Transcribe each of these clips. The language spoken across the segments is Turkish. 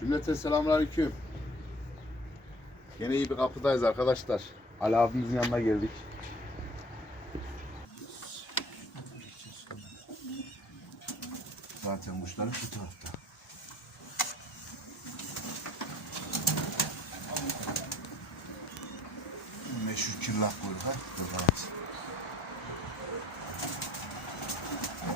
Cümleten selamünaleyküm. Yine iyi bir kapıdayız arkadaşlar. Ali abimizin yanına geldik. Zaten kuşlar şu tarafta. Meşhur kirlak kuyruk ha. Evet.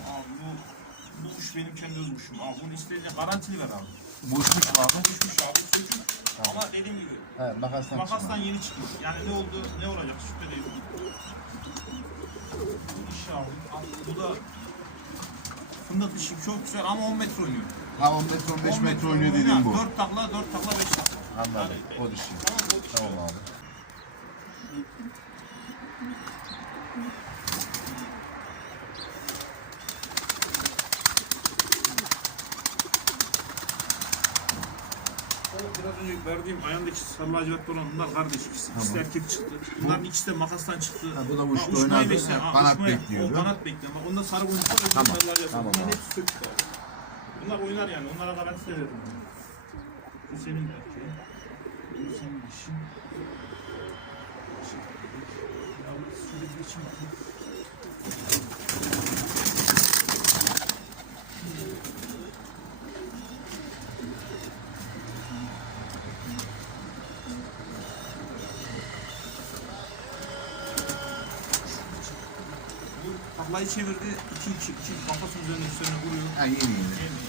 Abi bu, bu kuş benim kendi öz kuşum. Abi bunu isteyince garantili ver abi. Bu uçmuş mu abi? Düşmüş abi çocuk. Ama dediğim gibi He, makastan, makastan yeni çıkmış. Yani ne oldu ne olacak şüphe değil. Abi bu da fındık dişi çok güzel ama 10 metre oynuyor. Ha 10 metre 15 metre oynuyor dediğim bu. 4 takla 4 takla 5 takla. Anladım. Yani- O dişi. Tamam o dişi. Tamam abi. O önce verdiğim ayağındaki sarı lacivert olan bunlar kardeş ikisi. İkisi de erkek çıktı. Bunların ikisi de makastan çıktı. Ha, bu da uçtu, oynadı. besleyen, Ha, ha, kanat uçmaya- bekliyor, O kanat bekliyor. Bak onda sarı boncuklar öbür Tamam, sarı lacivert. tamam Bunların hepsi sökük abi. Bunlar oynar yani. Onlara de veririm. Bu senin erkeğin. Bu senin dişin. Ya bu şöyle geçeyim bakayım. Bu taklayı çevirdi. 2 2 2 kafasının üzerine üstüne vuruyor. Ha yeni yeni. Yemiyor, yemiyor.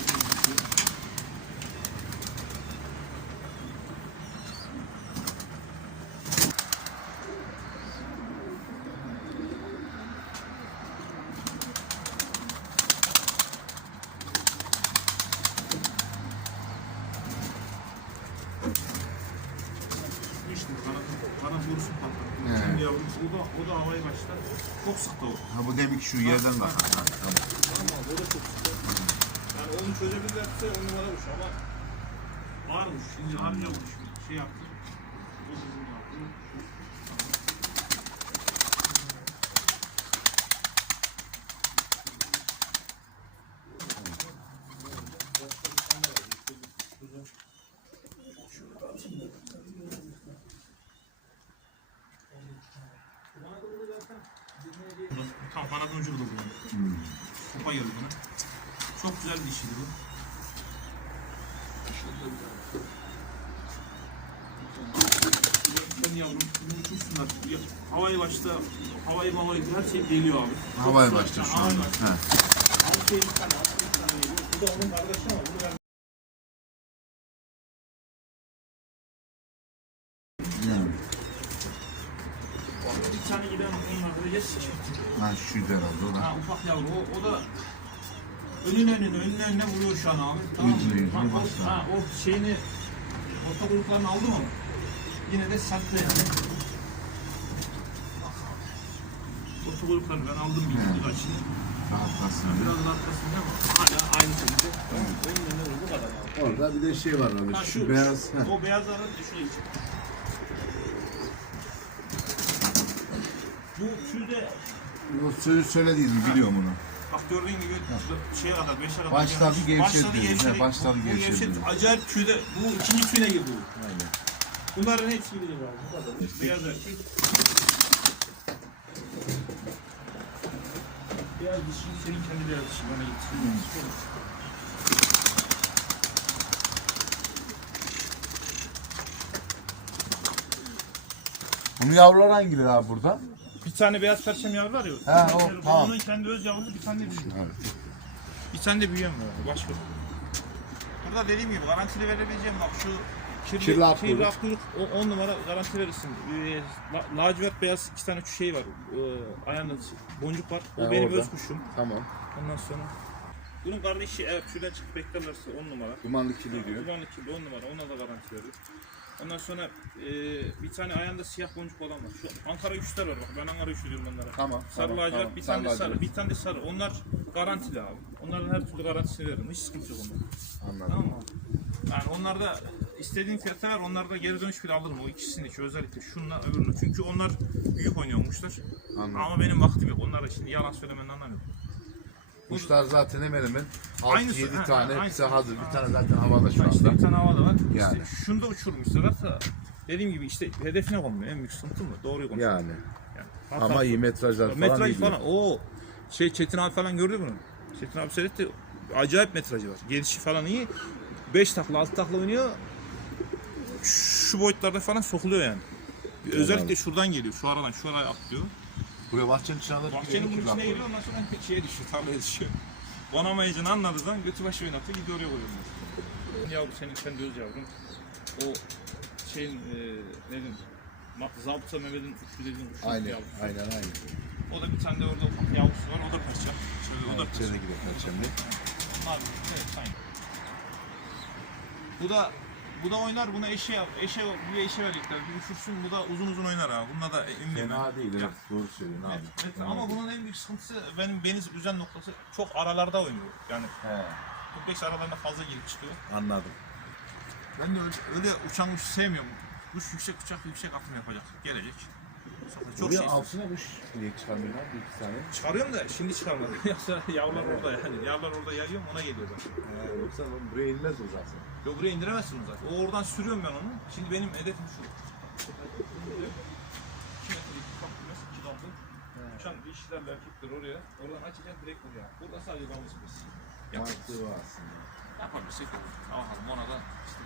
İşte kanat, kanat borusu patladı. He. Kendi yavrusu. O da, o da havayı başlar. Çok sıktı o. Ha bu demek şu yerden bak. Ha, tamam. Tamam o da çok sıktı. Yani onu çözebilirlerse on numara kuş ama varmış. Şimdi harcamış. Şey yaptı. O bizim yaptı. Tam kanadın ucu burada bu. Hmm. Kupa geldi buna. Çok güzel bir dişiydi bu. Kendi yavrum, bunu uçursunlar. Ya, Havayı başta, havayı mavayı her şey geliyor abi. Güzel. başta şu anda. Ha. Altı bir tane, altı bir tane geliyor. Bu da onun kardeşi ama bunu ben... Bir tane giden onlar da çıktı. Ha şuydu herhalde o da. Ha ufak yavru o, o da önün önüne önüne önüne vuruyor şu an abi. Tamam mı? Yüzüne yüzüne Ha, o, başladı. ha, o şeyini orta gruplarını aldı mı? Yine de sattı yani. Orta gruplarını ben aldım bir He. yıldır açayım. Rahatlasın Biraz diye. rahatlasın ama hala aynı şekilde. Önün önüne vurdu kadar abi. Orada bir de şey var abi. Ha, Şu, beyaz. heh. O beyazların şuraya Bu tüyde O sözü söylediydim biliyorum onu. Bak gördüğün gibi şeye kadar, beşe kadar Başladı gelmiş. gevşedi. Başladı He, gevşedi. başladı Bu gevşedi. gevşedi. Acayip tüyde, bu ikinci tüyüne girdi bu. Aynen. Bunların hepsi gidecek abi. Bu kadar. Beyaz erkek. Beyaz dişi, senin kendi beyaz dişi. Bana getirsin. Bunun yavruları hangileri abi burada? Bir tane beyaz perçem yavru var ya. Ha, o, Onun tamam. kendi öz yavrusu bir tane de büyüyor. Evet. Bir tane de büyüyen var. Başka. Burada dediğim gibi garantili verebileceğim bak şu kirli, Kirli kirli kuyruk. kuyruk, o 10 numara garanti verirsin. Ee, la, lacivert beyaz iki tane şey var. Ee, ayağında boncuk var. O Ha, benim orada. öz kuşum. Tamam. Ondan sonra bunun kardeşi eğer tüyden çıkıp beklerlerse 10 numara. Dumanlı kirli diyor. Kullanık kirli 10 numara. Ona da garanti veriyor. Ondan sonra e, bir tane ayağında siyah boncuk olan var. Şu Ankara güçler var bak. Ben Ankara güçlü diyorum onlara. Tamam. Sarı tamam, lacivert, tamam. bir tane sarı, lacivert. bir tane de sarı. Onlar garantili abi. Onların her türlü garantisini veririm. Hiç sıkıntı yok onlarda. Anladım. Tamam mı? Yani onlarda istediğin fiyata ver, onlarda geri dönüş bile alırım. O ikisindeki özellikle şunla öbürünü. Çünkü onlar büyük oynuyormuşlar. Anladım. Ama benim vaktim yok. Onlara şimdi yalan söylemenin anlamı yok. Kuşlar zaten hemen hemen Aynısı, 6-7 ha, tane hepsi hazır. Bir tane zaten havada şu İşte anda. bir tane havada var. Yani. İşte şunu da uçurmuşlar. Hatta dediğim gibi işte hedefine konmuyor. En büyük sıkıntı mı? Doğruyu konuşuyor. Yani. Yani. Hatta Ama iyi metrajlar falan metraj falan. O şey Çetin abi falan gördü bunu. Çetin abi seyretti. Acayip metrajı var. Gelişi falan iyi. 5 takla 6 takla oynuyor. Şu boyutlarda falan sokuluyor yani. Özellikle şuradan geliyor. Şu aradan şu araya atlıyor. Buraya bahçenin içine alır. Bahçenin bunun içine geliyor ondan sonra şeye düşüyor, tarlaya düşüyor. Konamayacağını anladığı zaman götü başı oynatıyor, gidiyor oraya koyuyor. Yavru senin, sen göz yavrun. O şeyin, e, ne Ma- Zabıta Mehmet'in uçlu dediğin uçlu Aynen, yavrusu. aynen, aynen. O da bir tane de orada ufak yavrusu var, o da paça. Şöyle, o da paça. İçerine gidiyor perçemli. Bunlar, evet, aynı. Bu da bu da oynar, buna eşe yap, eşe bir eşe verecekler. Bir uçursun, bu da uzun uzun oynar ha. Bunda da ben. Fena değil, evet. Doğru söylüyorsun abi. Evet, evet, ama bunun en büyük sıkıntısı benim beni üzen noktası çok aralarda oynuyor. Yani He, 45 aralarında fazla girip çıkıyor. anladım. Ben de öyle, öyle uçan kuş sevmiyorum. Kuş yüksek uçak yüksek atım yapacak. Gelecek. Çok Buraya şey altına kuş niye çıkarmıyorlar? Bir iki tane. Çıkarıyorum da şimdi çıkarmadım. Yoksa yavrular orada yani. Yavrular orada yayıyorum ona geliyorlar. He, yoksa buraya inmez o zaten. Yok buraya indiremezsin onu zaten. O oradan sürüyorum ben onu. Şimdi benim hedefim şu. Uçan dişilerle erkekler oraya. Oradan açacağım direkt buraya. Burada sadece damlı çıkıyorsun. Mantığı var aslında. Yapabilsek olur. Bakalım ona da işte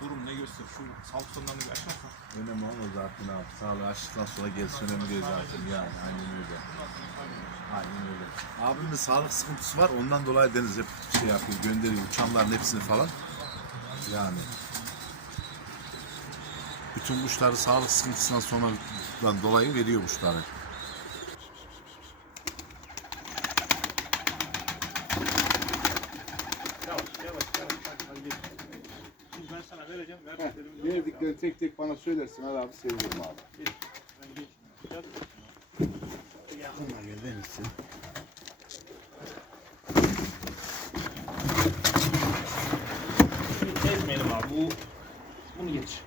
durum ne gösterir. Şu sağlık sorunlarını bir aşarsak. Önemli olan o zaten abi. Sağlığı açtıktan sonra gelsin önemli değil zaten yani. Aynen öyle. Aynen öyle. Abimin sağlık sıkıntısı var. Ondan dolayı Deniz hep şey yapıyor. Gönderiyor uçanların hepsini falan. Yani. Bütün kuşları sağlık sıkıntısından sonra dolayı veriyor kuşları. Tek tek bana söylersin. Ali abi sevinirim abi. Ben geç. Gel. Deniz'sin. Şimdi ezmeyelim abi. Bu bunu geç.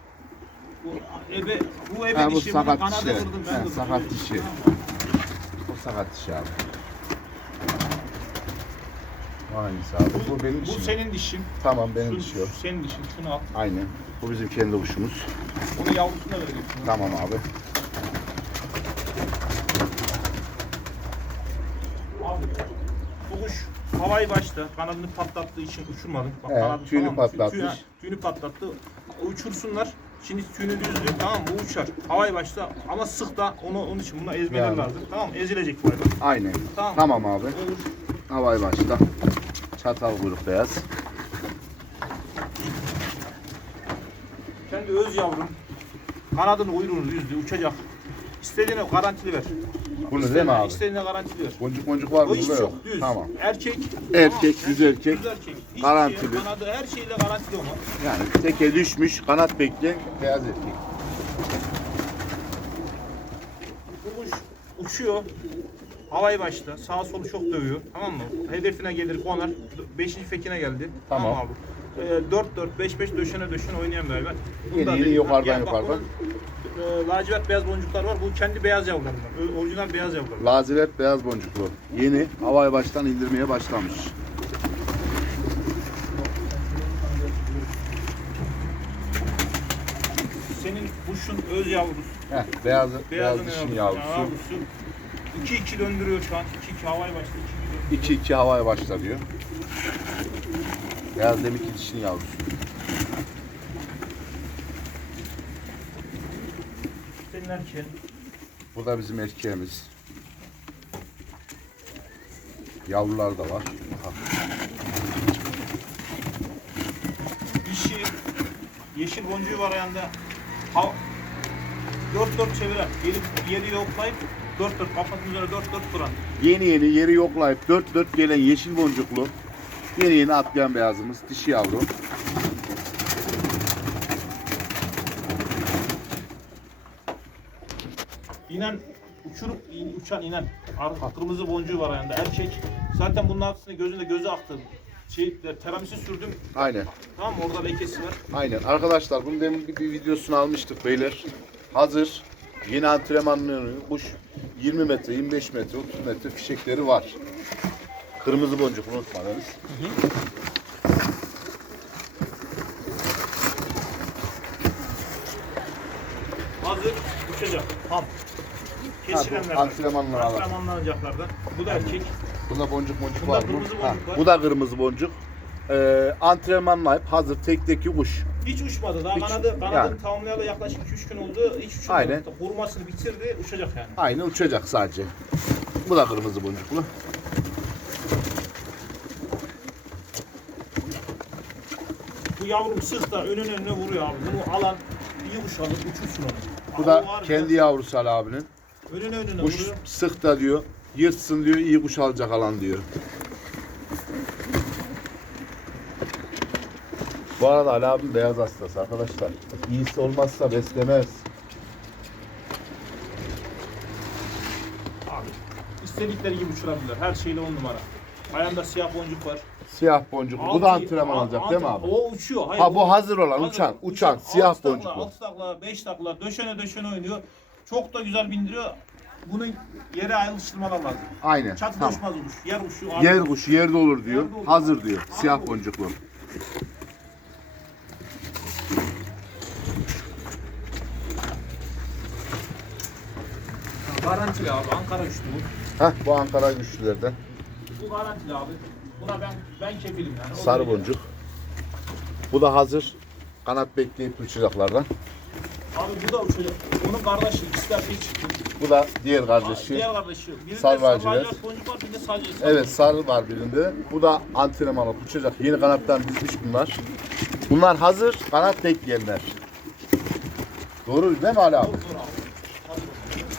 Bu ebe bu ebe Ha bu dişi. Bunun sakat kanadı dişi. ben kırdım. sakat dişi. O sakat dişi abi. Hangisi abi? Bu benim Bu dişim. senin dişin. Tamam benim Şu, dişi o. şu senin dişin. Şunu al. Aynen. Bu bizim kendi kuşumuz. Onu yavrusuna vereceksin. Tamam abi. Abi bu kuş havayı başta kanadını patlattığı için uçurmadık. Bak, He, kanadı tüyünü mı? patlatmış. Tüyü- tüyünü patlattı. Uçursunlar. Şimdi tüyünü düzdü. Tamam mı? bu uçar. Havayı başta ama sık da onu onun için buna ezmeler Yani. lazım. Tamam mı? Ezilecek bu hayvan. Aynen. Tamam. Tamam abi. Olur. Havay başta. Çatal kuyruk beyaz. Kendi öz yavrum. Kanadını kuyruğunu düzdü. Uçacak. İstediğine garantili ver. Bunu değil mi abi? İstediğine garantili ver. Boncuk boncuk var mı? O Burada yok. Düz. Tamam. Erkek. Erkek, düz erkek. Düz erkek. Hiçbir Garantili. Şey, kanadı her şeyle garantili ona. Yani teke düşmüş, kanat bekleyen beyaz erkek. Bu kuş uçuyor. Havayı başta. Sağa solu çok dövüyor. Tamam mı? Hedefine gelir konar. Beşinci fekine geldi. Tamam. abi. Ee, 4 4 5 5 döşene döşene oynayan bir hayvan. Yeni yeni yukarıdan yukarıdan. e, lacivert beyaz boncuklar var. Bu kendi beyaz yavrularından. Orijinal beyaz yavrular. Lacivert beyaz boncuklu. Yeni havay baştan indirmeye başlamış. Senin kuşun öz yavrusu. Heh, beyaz, beyaz Beyazın dişin yavrusu. yavrusu. 2-2 döndürüyor şu an. 2-2 havayı başta 2-2 döndürüyor. 2-2 havaya başla diyor. Beyaz deminki dişin yavrusu. Senin erkeğin. Bu da bizim erkeğimiz. Yavrular da var. Bak, Dişi yeşil boncuğu var ayağında. Ha, 4-4 çeviren. Gelip yeri yoklayıp 4-4 kafasının üzerine 4-4 duran. Yeni yeni yeri yoklayıp 4-4 gelen yeşil boncuklu. Yeni yeni atlayan beyazımız. Dişi yavru. İnen uçurup uçan inen. Ar- Kırmızı boncuğu var ayağında. Erkek. Zaten bunun altında gözünde gözü aktı. Şey, teramisi sürdüm. Aynen. Tamam mı? Orada lekesi var. Aynen. Arkadaşlar bunu demin bir videosunu almıştık beyler. Hazır. Yeni antrenmanlanıyor. Kuş 20 metre, 25 metre, 30 metre fişekleri var. Kırmızı boncuk unutmadınız. Hazır uçacak. Ham. Ha, bu antrenmanlar. Antrenmanlanacaklardan. Bu da erkek. Bunda boncuk boncuk Bunda var mı? kırmızı Ha, boncuk var. Bu da kırmızı boncuk. Ee, antrenmanlayıp hazır tekteki kuş. Hiç uçmadı. Daha Hiç, kanadı, kanadını yani. tamamlayalı yaklaşık 2-3 gün oldu. Hiç uçmadı. Aynen. Vurmasını bitirdi. Uçacak yani. Aynı uçacak sadece. Bu da kırmızı boncuklu. Bu yavrum sık da önün önüne vuruyor abi. Bunu alan iyi kuş alır uçursun onu. Bu da var kendi ya, yavrusu Ali abinin. önüne önüne Kuş vuruyor. sık da diyor. Yırtsın diyor, iyi kuş alacak alan diyor. Bu arada Ali abim beyaz hastası arkadaşlar. İyisi olmazsa beslemez. Abi istedikleri gibi uçurabilirler. Her şeyle on numara. Ayağında siyah boncuk var. Siyah boncuklu. Bu Altı- da antrenman alt- alacak değil mi abi? O uçuyor. Hayır, Ha bu hazır olan, uçan, uçan, siyah Altı takla, boncuklu. Altı takla, beş takla, döşene döşene oynuyor. Çok da güzel bindiriyor. Bunun yere ayrıştırmalar lazım. Aynen. Çatıda Tamam. uçmaz uç. Yer uçuyor. Yer kuşu yerde olur diyor. Hazır diyor. Siyah boncuklu. Garantili abi. Ankara uçtu bu. Heh bu Ankara güçlülerden. Bu garantili abi. Buna ben ben kefilim yani. O Sarı boncuk. Bu da hazır. Kanat bekleyip uçacaklardan. Abi bu da uçacak. Onun kardeşi ikisi de erkek çıktı. Bu da diğer kardeşi. Diğer kardeşi. Birinde lacivert. lacivert boncuk var. Birinde sadece sarı. Evet sarı var birinde. Bu da antrenman alıp uçacak. Yeni kanattan dizmiş bunlar. Bunlar hazır. Kanat bekleyenler. Doğru değil mi Ali abi? Dur abi. Hadi bakalım.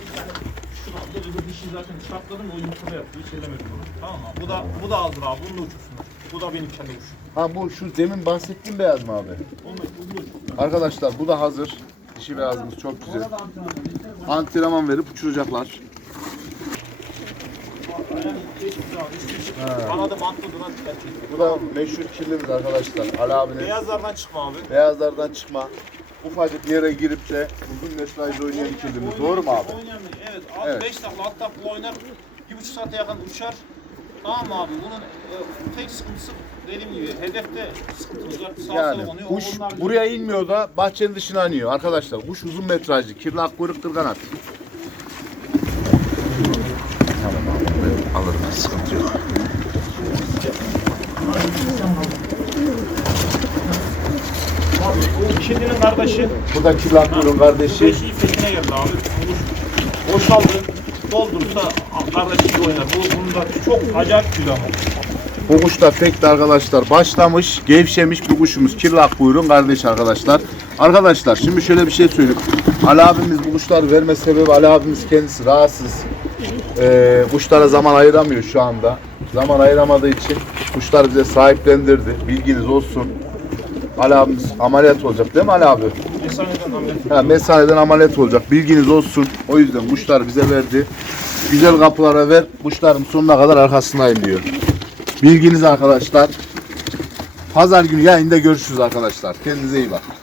Bir tane şunu al. Dur, dur, dişi zaten şartladım o yumurtada yapıyor. Hiç ellemedim onu. Tamam mı? Bu da bu da aldır abi. Bunu da uçursun. Bu da benim kendi kuşum. Ha bu şu demin bahsettiğim beyaz mı abi? Onu da bunu da uçursun. Arkadaşlar bu da hazır. Dişi beyazımız çok güzel. Da antrenman. Verip uçuracaklar. Kanadı bantlı duran erkek. Bu da meşhur kirlimiz arkadaşlar. Ali abinin Beyazlardan çıkma abi. beyazlardan çıkma. Ufacık yere girip de uzun metrajda oynayan kirlimiz. Doğru mu abi? Oynayan bir- Evet. Abi Evet. 5 takla alt takla oynar. Bir buçuk saate yakın uçar. Tamam abi? Bunun e, tek sıkıntısı dediğim gibi hedefte sıkıntımız var. Sağ Yani sola konuyor. kuş Onlar- buraya inmiyor da bahçenin dışına iniyor arkadaşlar. Kuş uzun metrajlı. Kirli akkuyruk. Tamam abi. Alırım. Sıkıntı yok. Abi, o kedinin kardeşi. Bu da kirli akkuyruk kardeşi. Beşi fethine geldi abi. Kuş boşaldı. Doldursa kardeşi oynar. Bu bunda çok acayip tüylü ama. Bu kuş da tekti arkadaşlar. Başlamış, gevşemiş bir kuşumuz. Kirli akkuyruk'un kardeşi arkadaşlar. Arkadaşlar şimdi şöyle bir şey söyleyeyim. Ali abimiz bu kuşları verme sebebi Ali abimiz kendisi rahatsız. Ee, kuşlara zaman ayıramıyor şu anda. Zaman ayıramadığı için kuşlar bize sahiplendirdi. Bilginiz olsun. Ali abimiz ameliyat olacak değil mi Ali abi? Esaneden ameliyat. Ha, mesaneden ameliyat olacak. Bilginiz olsun. O yüzden kuşlar bize verdi. Güzel kapılara ver. Kuşların sonuna kadar arkasındayım diyor. Bilginiz arkadaşlar. Pazar günü yayında görüşürüz arkadaşlar. Kendinize iyi bakın.